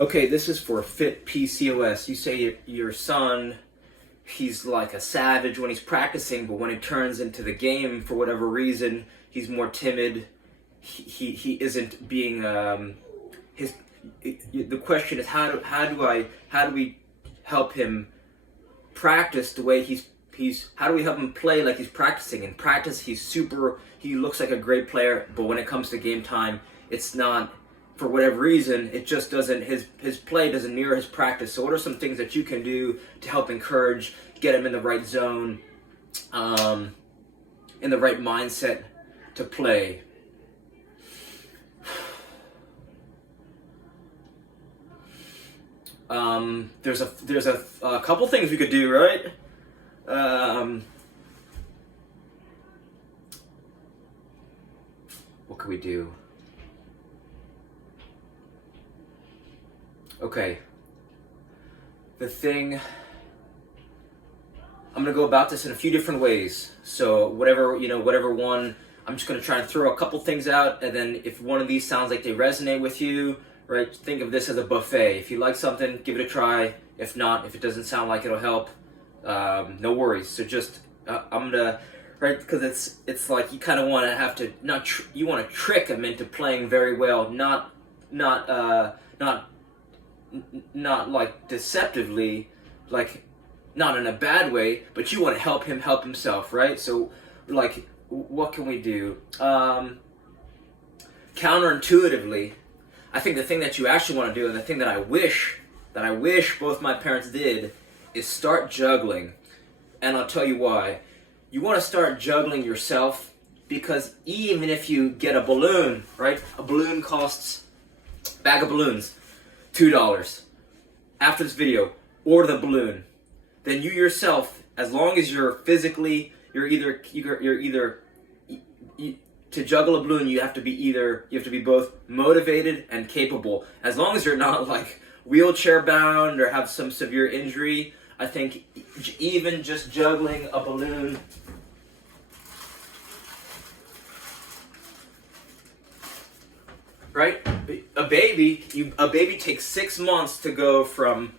Okay, this is for Fit PCOS. You say your son, he's like a savage when he's practicing, but when it turns into the game, for whatever reason, he's more timid. He isn't being his. The question is how do we help him practice the way he's how do we help him play like he's practicing? In practice, he looks like a great player, but when it comes to game time, it's not. For whatever reason, it just doesn't, his play doesn't mirror his practice. So what are some things that you can do to help encourage, get him in the right zone, in the right mindset to play? There's a couple things we could do, right? What could we do? Okay. I'm gonna go about this in a few different ways. So whatever one, I'm just gonna try and throw a couple things out, and then if one of these sounds like they resonate with you, right, think of this as a buffet. If you like something, give it a try. If not, if it doesn't sound like it'll help, no worries. So just, I'm gonna, right, because it's like you kind of want to have to, you want to trick them into playing very well, not like deceptively, like not in a bad way, but you want to help him help himself, right? So like, what can we do? Counterintuitively, I think the thing that you actually want to do, and the thing that I wish both my parents did, is start juggling. And I'll tell you why. You want to start juggling yourself, because even if you get a balloon, right? A balloon costs, bag of balloons, $2. After this video, order the balloon. Then you yourself, as long as you're physically, to juggle a balloon, you have to be both motivated and capable. As long as you're not like wheelchair bound or have some severe injury, I think even just juggling a balloon, right? A baby takes 6 months to go from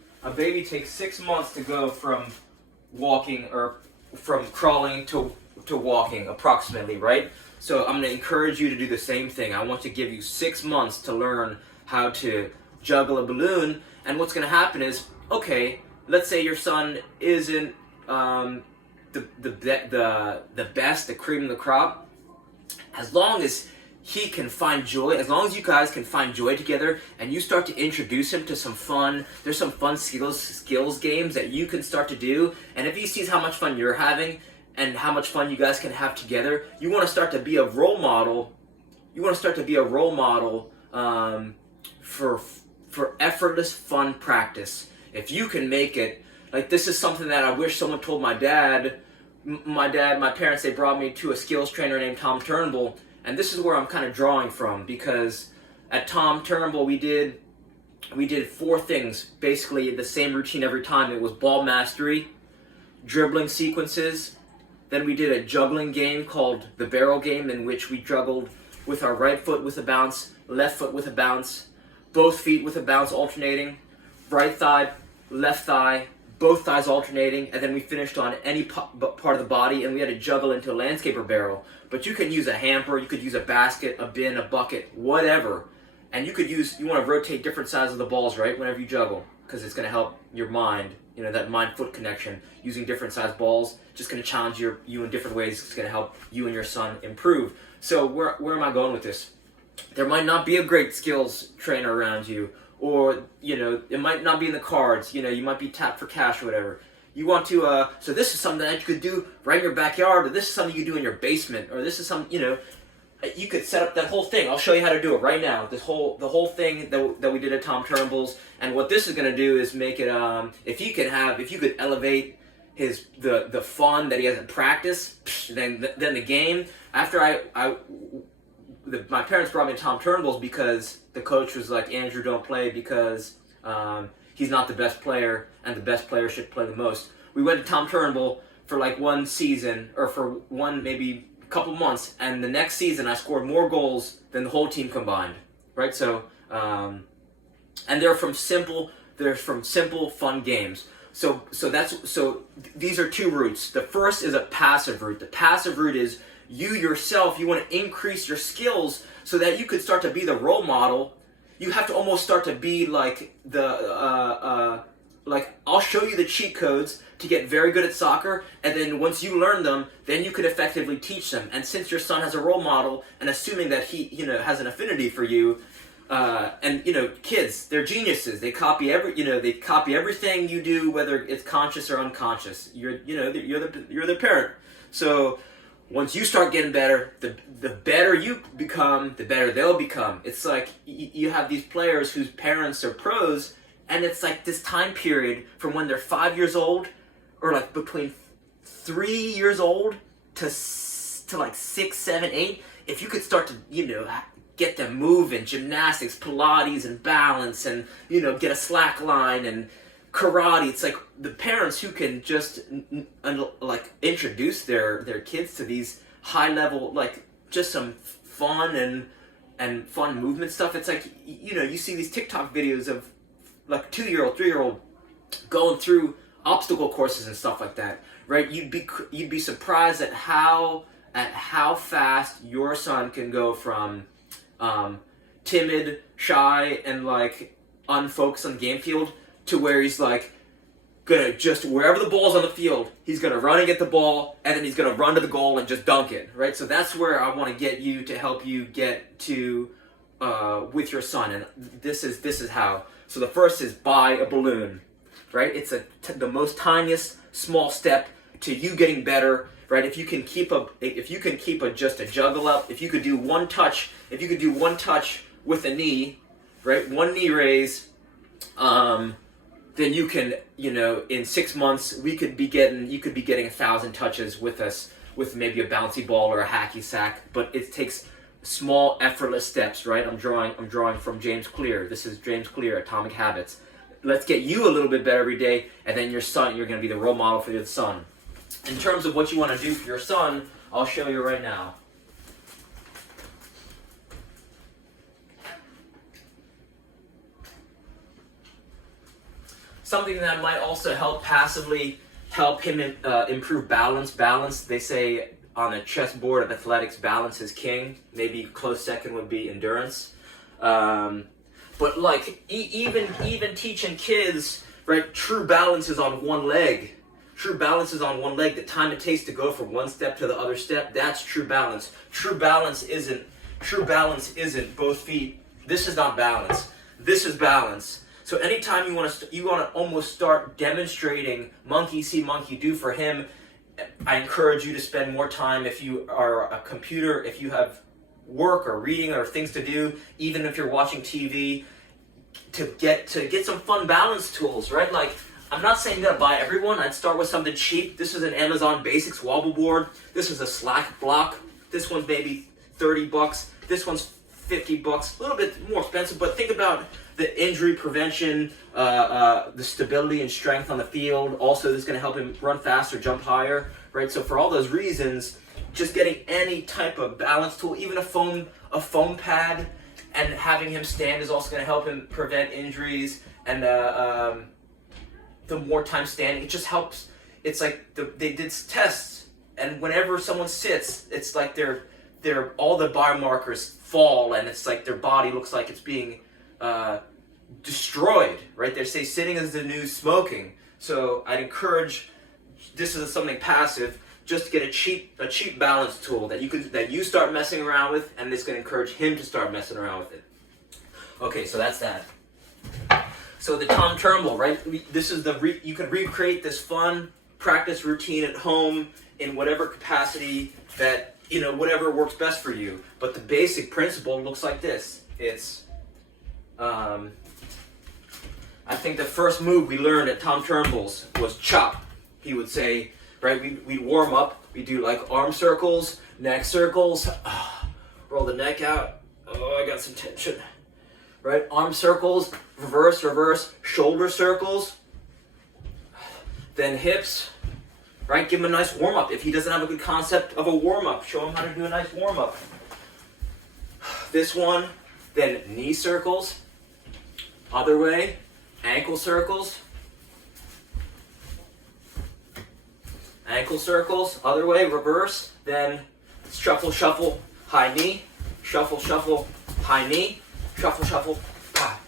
walking, or from crawling to walking, approximately, right? So I'm going to encourage you to do the same thing. I want to give you 6 months to learn how to juggle a balloon. And what's going to happen is, okay, let's say your son isn't the best, the cream of the crop. As long as he can find joy, as long as you guys can find joy together, and you start to introduce him to some fun, there's some fun skills games that you can start to do, and if he sees how much fun you're having and how much fun you guys can have together, you want to start to be a role model. You want to start to be a role model for effortless fun practice. If you can make it, like, this is something that I wish someone told my dad. My parents, they brought me to a skills trainer named Tom Turnbull. And this is where I'm kind of drawing from, because at Tom Turnbull we did 4 things, basically the same routine every time. It was ball mastery, dribbling sequences, then we did a juggling game called the barrel game, in which we juggled with our right foot with a bounce, left foot with a bounce, both feet with a bounce alternating, right thigh, left thigh, both thighs alternating, and then we finished on any part of the body, and we had to juggle into a landscaper barrel. But you can use a hamper, you could use a basket, a bin, a bucket, whatever. And you want to rotate different sides of the balls, right, whenever you juggle, because it's going to help your mind, that mind-foot connection. Using different size balls, just going to challenge you in different ways. It's going to help you and your son improve. So where am I going with this? There might not be a great skills trainer around you, or, it might not be in the cards. You might be tapped for cash or whatever. You want to, so this is something that you could do right in your backyard, or this is something you do in your basement, or this is some, you could set up that whole thing. I'll show you how to do it right now. The whole thing that we did at Tom Turnbull's, and what this is going to do is make it, if you could elevate the fun that he has in practice, then the game. After my parents brought me to Tom Turnbull's because the coach was like, Andrew, don't play because he's not the best player, and the best player should play the most. We went to Tom Turnbull for like one season, or for one maybe couple months, and the next season I scored more goals than the whole team combined, right? So and they're from simple fun games. So these are two routes. The first is a passive route. The passive route is you yourself, you want to increase your skills so that you could start to be the role model. You have to almost start to be like I'll show you the cheat codes to get very good at soccer, and then once you learn them, then you could effectively teach them. And since your son has a role model, and assuming that he has an affinity for you, and kids, they're geniuses. They copy everything you do, whether it's conscious or unconscious. You're the parent. So once you start getting better, the better you become, the better they'll become. It's like you have these players whose parents are pros, and it's like this time period from when they're 5 years old, or like between 3 years old to like 6, 7, 8. If you could start to get them moving, gymnastics, Pilates, and balance, and get a slack line and karate. It's like the parents who can just introduce their kids to these high level, like just some fun and fun movement stuff. It's like you see these TikTok videos of like 2-year-old, 3-year-old going through obstacle courses and stuff like that, right? You'd be surprised at how fast your son can go from timid, shy, and like unfocused on the game field to where he's like gonna just, wherever the ball's on the field, he's gonna run and get the ball, and then he's gonna run to the goal and just dunk it, right? So that's where I want to get you to help you get to with your son, and this is how. So the first is buy a balloon, right? It's the most tiniest small step to you getting better, right? If you can keep just a juggle up, if you could do one touch with a knee, right? One knee raise, then you can, in 6 months, you could be getting 1,000 touches with us, with maybe a bouncy ball or a hacky sack, but it takes small, effortless steps, right? I'm drawing from James Clear. This is James Clear, Atomic Habits. Let's get you a little bit better every day, and then your son, you're going to be the role model for your son. In terms of what you want to do for your son, I'll show you right now. Something that might also passively help him improve balance. Balance, they say on a chessboard of athletics, balance is king. Maybe close second would be endurance. But like even teaching kids, right? True balance is on one leg. True balance is on one leg. The time it takes to go from one step to the other step, that's true balance. True balance isn't both feet. This is not balance. This is balance. So anytime you want to almost start demonstrating monkey see, monkey do for him, I encourage you to spend more time if you are a computer, if you have work or reading or things to do, even if you're watching TV, to get some fun balance tools, right? Like, I'm not saying you gotta buy everyone. I'd start with something cheap. This is an Amazon Basics wobble board. This is a Slack block. This one's maybe $30. This one's $50. A little bit more expensive, but think about the injury prevention, the stability and strength on the field. Also, this is gonna help him run faster, jump higher, right? So for all those reasons, just getting any type of balance tool, even a foam pad, and having him stand is also gonna help him prevent injuries. And the more time standing, it just helps. It's like they did tests, and whenever someone sits, it's like they're all the biomarkers fall, and it's like their body looks like it's being destroyed, right? They say sitting is the new smoking. So I'd encourage, this is something passive, just to get a cheap balance tool that you start messing around with, and it's going to encourage him to start messing around with it. Okay, so that's that. So the Tom Turnbull, right? This is you could recreate this fun practice routine at home in whatever capacity that, whatever works best for you. But the basic principle looks like this. It's, I think the first move we learned at Tom Turnbull's was chop. He would say, right, we'd warm up, we do like arm circles, neck circles, roll the neck out, I got some tension. Right, arm circles, reverse, shoulder circles, then hips, right? Give him a nice warm-up. If he doesn't have a good concept of a warm-up, show him how to do a nice warm-up. This one, then knee circles, Other way, ankle circles. Ankle circles, other way, reverse, then shuffle, shuffle, high knee, shuffle, shuffle, high knee, shuffle, shuffle, pop,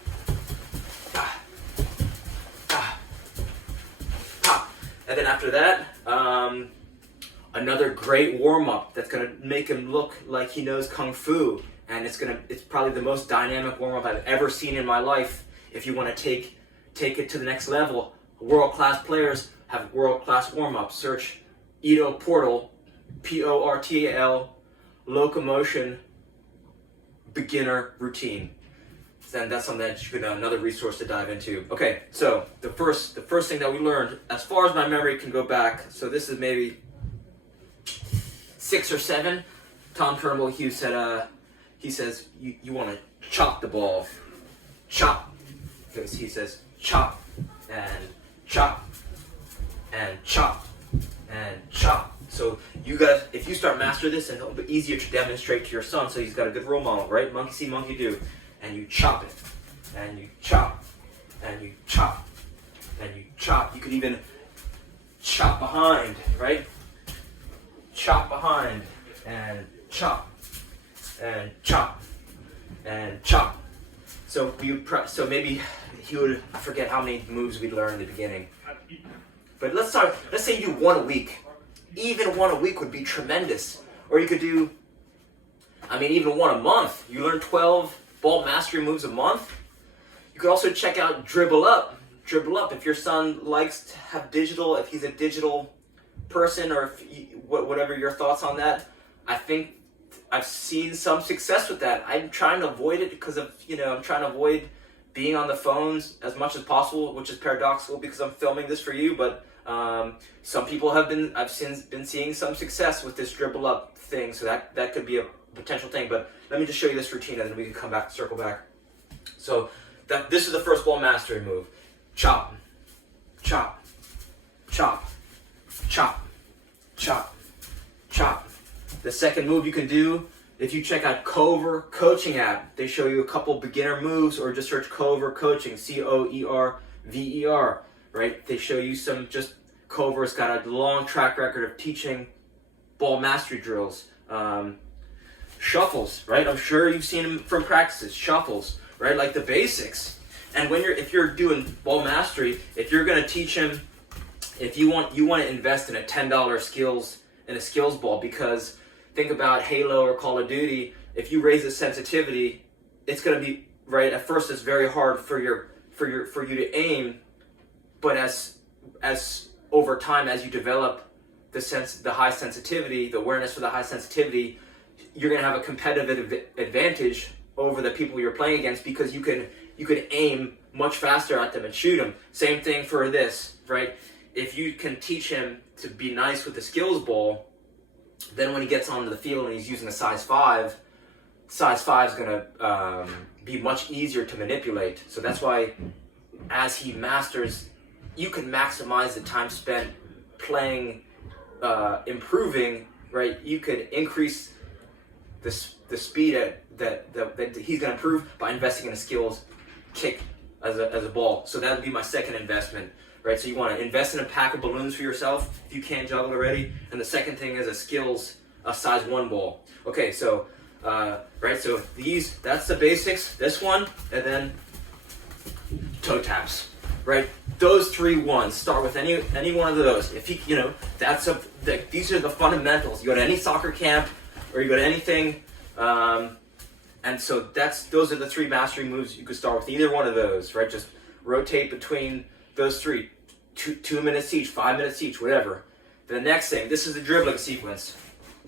pop, pop, pop. And then after that, another great warm-up that's gonna make him look like he knows Kung Fu. And it's probably the most dynamic warm-up I've ever seen in my life. If you wanna take it to the next level, world-class players have world-class warm-ups. Search Ito Portal, Portal, locomotion, beginner routine. Then that's something that you could, another resource to dive into. Okay, so the first thing that we learned, as far as my memory can go back, so this is maybe 6 or 7. Tom Turnbull, he says you want to chop the ball, chop. Because he says chop and chop and chop and chop. So you guys, if you start master this, and it'll be easier to demonstrate to your son, so he's got a good role model, right? Monkey see, monkey do. And you chop it, and you chop, and you chop, and you chop. You could even chop behind, right? Chop behind, and chop, and chop, and chop. So maybe he would, I forget how many moves we'd learn in the beginning. But let's say you do 1 a week. Even 1 a week would be tremendous. Or you could do, even 1 a month. You learn 12 ball mastery moves a month. You could also check out Dribble Up. Dribble Up, if your son likes to have digital, if he's a digital person, or whatever your thoughts on that. I think I've seen some success with that. I'm trying to avoid it because of, I'm trying to avoid being on the phones as much as possible, which is paradoxical because I'm filming this for you, but some people I've been seeing some success with this Dribble Up thing, so that could be a potential thing. But let me just show you this routine, and then we can come back, circle back. So this is the first ball mastery move. Chop, chop, chop, chop, chop, chop. The second move you can do, if you check out Cover Coaching app, they show you a couple beginner moves, or just search Cover Coaching, Coerver, right? They show you some, just Cover's got a long track record of teaching ball mastery drills. Shuffles, right? I'm sure you've seen them from practices. Shuffles, right? Like the basics. And if you're doing ball mastery, if you're gonna teach him, if you want to invest in a $10 skills ball, because think about Halo or Call of Duty. If you raise the sensitivity, it's gonna be right. At first, it's very hard for you to aim, but as over time, as you develop the high sensitivity, the awareness for the high sensitivity, you're gonna have a competitive advantage over the people you're playing against, because you can aim much faster at them and shoot them. Same thing for this, right? If you can teach him to be nice with the skills ball, then when he gets onto the field and he's using a size 5 is going to be much easier to manipulate. So that's why, as he masters, you can maximize the time spent playing, improving, right? You could increase the speed that he's going to improve by investing in a skills kick as a ball. So that would be my second investment. Right, so you want to invest in a pack of balloons for yourself if you can't juggle already. And the second thing is a size 1 ball. Okay, so so that's the basics. This one, and then toe taps. Right, those 3 ones. Start with any one of those. If these are the fundamentals. You go to any soccer camp, or you go to anything, and so those are the 3 mastery moves. You could start with either one of those. Right, just rotate between those 3, 2 minutes each, 5 minutes each, whatever. The next thing, this is the dribbling sequence.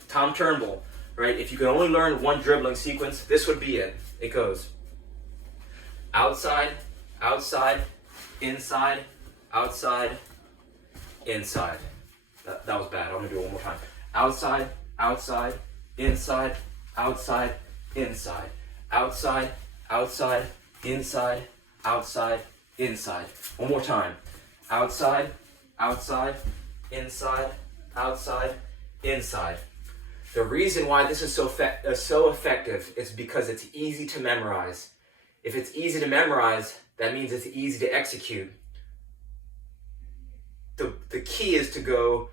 Tom Turnbull, right? If you could only learn one dribbling sequence, this would be it. It goes outside, outside, inside, outside, inside. That was bad. I'm gonna do it one more time. Outside, outside, inside, outside, inside, outside, outside, inside, outside, inside. One more time. Outside, outside, inside, outside, inside. The reason why this is so effective is because it's easy to memorize. If it's easy to memorize, That means it's easy to execute. The key is to go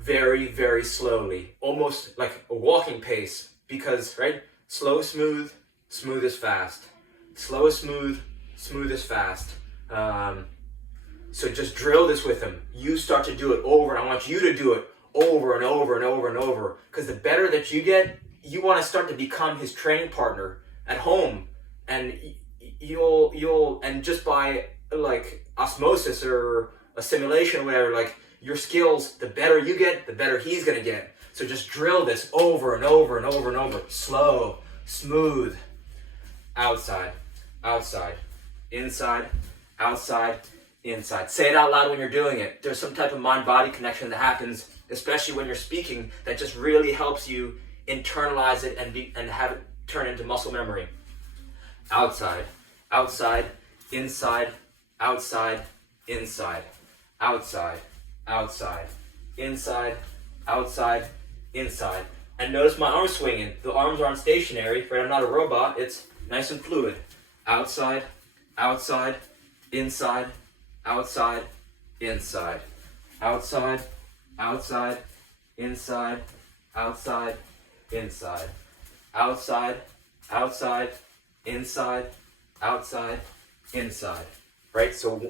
very, very slowly, almost like a walking pace, because, right, slow is smooth, smooth is fast. Slow is smooth, smooth is fast. So just drill this with him. You start to do it over, and I want you to do it over and over and over and over, because the better that you get, you want to start to become his training partner at home, and you'll and just by like osmosis or assimilation or whatever, like your skills, the better you get, the better he's gonna get. So just drill this over and over and over and over. Slow, smooth, outside, outside, inside, outside, inside. Say it out loud when you're doing it. There's some type of mind-body connection that happens, especially when you're speaking, that just really helps you internalize it and have it turn into muscle memory. Outside, outside, inside, outside, inside, outside, outside, inside, outside, inside. And notice my arms swinging. The arms aren't stationary, right? I'm not a robot. It's nice and fluid. Outside, outside, inside, outside, inside, outside, outside, inside, outside, inside, outside, outside, inside, outside, inside. Right? So I'm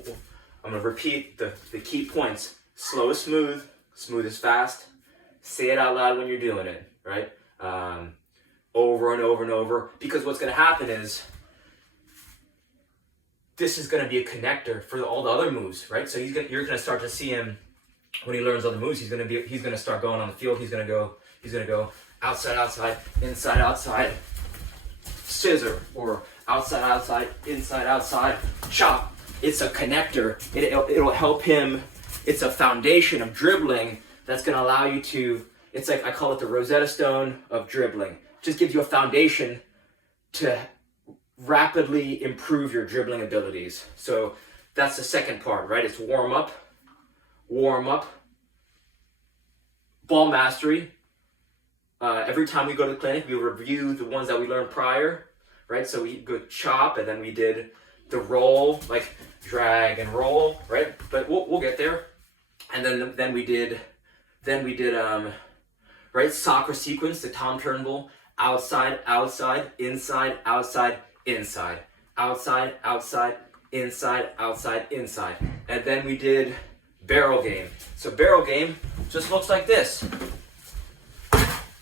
going to repeat the key points. Slow is smooth, smooth is fast. Say it out loud when you're doing it, right? Over and over and over. Because what's going to happen is this is going to be a connector for all the other moves, right? So you're going to start to see him when he learns other moves. He's going to start going on the field. He's going to go outside, outside, inside, outside, scissor, or outside, outside, inside, outside, chop. It's a connector. It'll help him. It's a foundation of dribbling that's going to allow you to, it's like, I call it the Rosetta Stone of dribbling. It just gives you a foundation to rapidly improve your dribbling abilities. So that's the second part, right? It's warm up, ball mastery. Every time we go to the clinic, we review the ones that we learned prior, right? So we go chop, and then we did the roll, like drag and roll, right? But we'll get there. And then we did right, soccer sequence, the Tom Turnbull, outside, outside, inside, outside, inside, outside, outside, inside, outside, inside. And then we did barrel game. So barrel game just looks like this.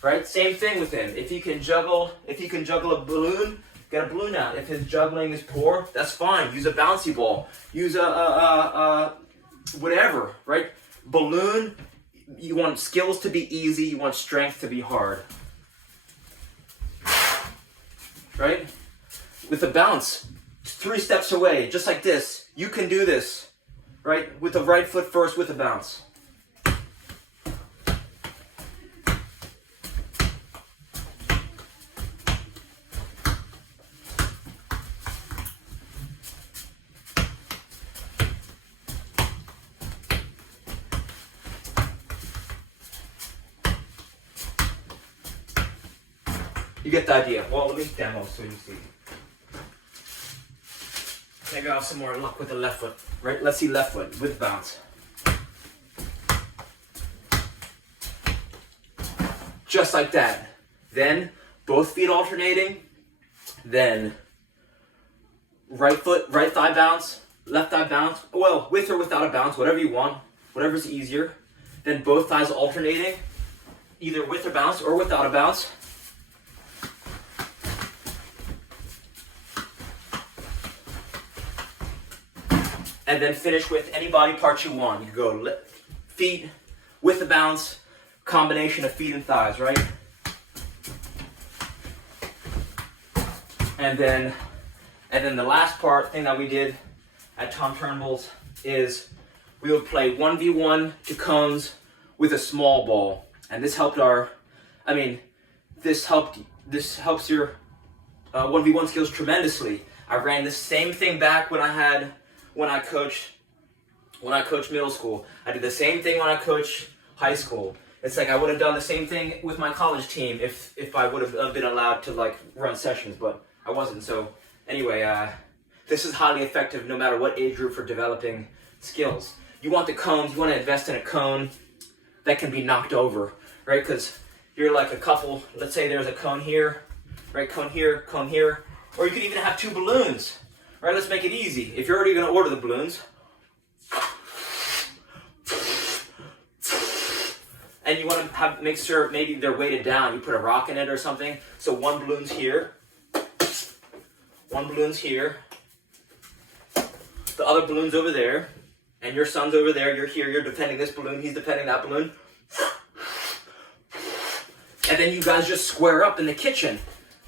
Right? Same thing with him. If he can juggle a balloon, get a balloon out. If his juggling is poor, that's fine. Use a bouncy ball. Use a whatever, right? Balloon, you want skills to be easy, you want strength to be hard. Right? With a bounce, 3 steps away, just like this. You can do this, right? With the right foot first with a bounce. You get the idea. Well, let me demo so you see. Maybe I'll have some more luck with the left foot. Right? Let's see left foot with bounce. Just like that. Then both feet alternating. Then right foot, right thigh bounce, left thigh bounce. Well, with or without a bounce, whatever you want, whatever's easier. Then both thighs alternating, either with a bounce or without a bounce. And then finish with any body part you want. You can go feet with a bounce, combination of feet and thighs, right? And then the last thing that we did at Tom Turnbull's is we would play 1v1 to cones with a small ball. And this helped this helps your 1v1 skills tremendously. I ran the same thing back when I coached middle school. I did the same thing when I coached high school. It's like I would have done the same thing with my college team if I would have been allowed to like run sessions, but I wasn't. So anyway, This is highly effective no matter what age group for developing skills. You want the cones, you want to invest in a cone that can be knocked over, right? Because you're like a couple, let's say there's a cone here, right? Cone here, or you could even have 2 balloons, right? Let's make it easy. If you're already going to order the balloons, and you want to make sure maybe they're weighted down, you put a rock in it or something. So 1 balloon's here, 1 balloon's here, the other balloon's over there, and your son's over there, you're here, you're defending this balloon, he's defending that balloon. And then you guys just square up in the kitchen,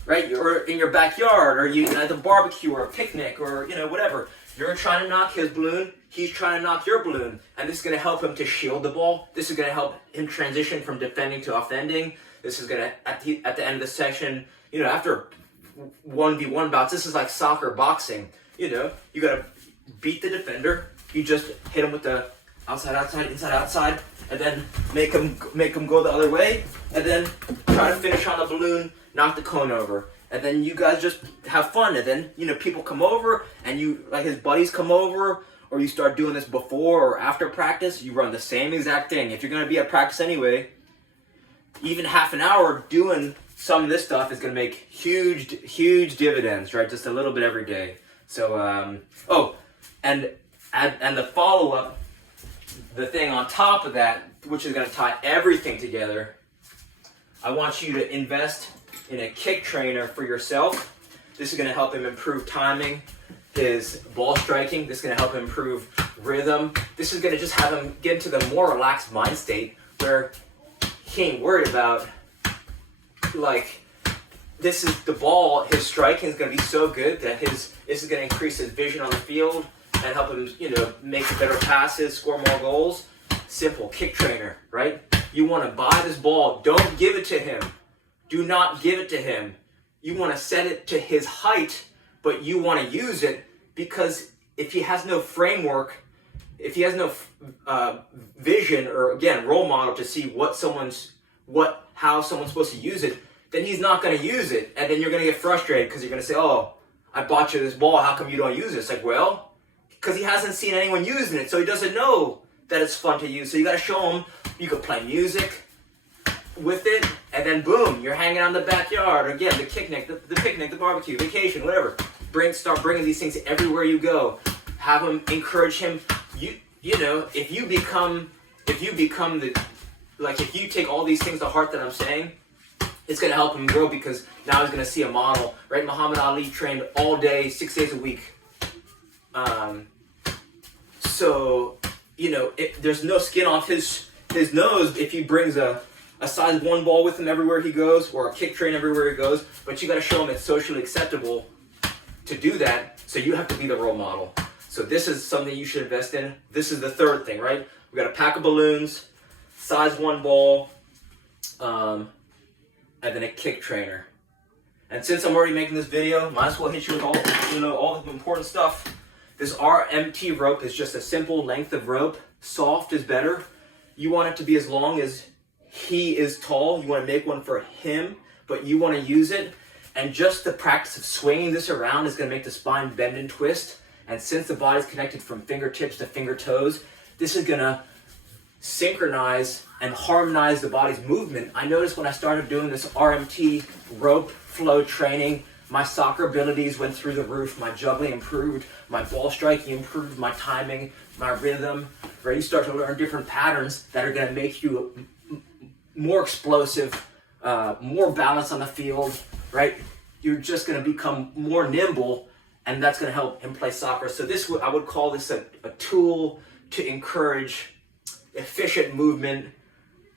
right? Or in your backyard, or you at the barbecue, or a picnic, or whatever. You're trying to knock his balloon, he's trying to knock your balloon, and this is going to help him to shield the ball. This is going to help him transition from defending to offending. This is going to, at the end of the session, after 1v1 bouts, this is like soccer, boxing. You got to beat the defender. You just hit him with the outside, inside, and then make him go the other way, and then try to finish on the balloon, knock the cone over. And then you guys just have fun, and then, people come over, and like his buddies come over, or you start doing this before or after practice, you run the same exact thing. If you're going to be at practice anyway, even half an hour doing some of this stuff is going to make huge dividends, right? Just a little bit every day. So, and the follow-up, the thing on top of that, which is going to tie everything together, I want you to invest in a kick trainer for yourself. This is going to help him improve timing, his ball striking. This is going to help him improve rhythm. This is going to just have him get into the more relaxed mind state where he ain't worried about, like, this is the ball, his striking is going to be so good that this is going to increase his vision on the field and help him, make better passes, score more goals. Simple, kick trainer, right? You want to buy this ball, don't give it to him. Do not give it to him. You want to set it to his height, but you want to use it because if he has no framework, if he has no vision or, again, role model to see how someone's supposed to use it, then he's not going to use it. And then you're going to get frustrated because you're going to say, oh, I bought you this ball, how come you don't use it? It's like, well, because he hasn't seen anyone using it, so he doesn't know that it's fun to use. So you got to show him you can play music with it, and then boom, you're hanging out in the backyard. Again, the picnic, the barbecue, vacation, whatever. Start bringing these things everywhere you go. Have him, encourage him. If you take all these things to heart that I'm saying, it's going to help him grow because now he's going to see a model, right? Muhammad Ali trained all day, 6 days a week. There's no skin off his nose if he brings a size 1 ball with him everywhere he goes, or a kick train everywhere he goes, but you got to show him it's socially acceptable to do that, so you have to be the role model. So this is something you should invest in. This is the third thing, right? We got a pack of balloons, size 1 ball, and then a kick trainer. And since I'm already making this video, might as well hit you with all the important stuff. This RMT rope is just a simple length of rope. Soft is better. You want it to be as long as he is tall. You want to make one for him, but you want to use it. And just the practice of swinging this around is going to make the spine bend and twist. And since the body's connected from fingertips to finger toes, this is going to synchronize and harmonize the body's movement. I noticed when I started doing this RMT rope flow training, my soccer abilities went through the roof, my juggling improved, my ball striking improved, my timing, my rhythm, right? You start to learn different patterns that are going to make you more explosive, more balanced on the field, right? You're just going to become more nimble, and that's going to help him play soccer. So I would call this a tool to encourage efficient movement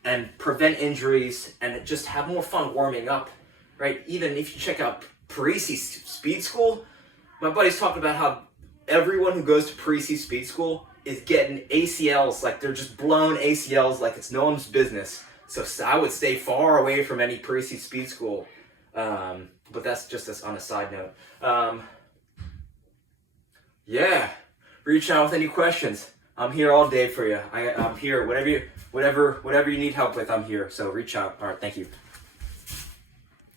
and prevent injuries and just have more fun warming up, right? Even if you check out Parisi Speed School, my buddy's talking about how everyone who goes to Parisi Speed School is getting ACLs, like they're just blown ACLs like it's no one's business. So I would stay far away from any Parisi Speed School. But that's just on a side note. Yeah, reach out with any questions. I'm here all day for you. I'm here. Whatever you need help with, I'm here. So reach out. All right, thank you.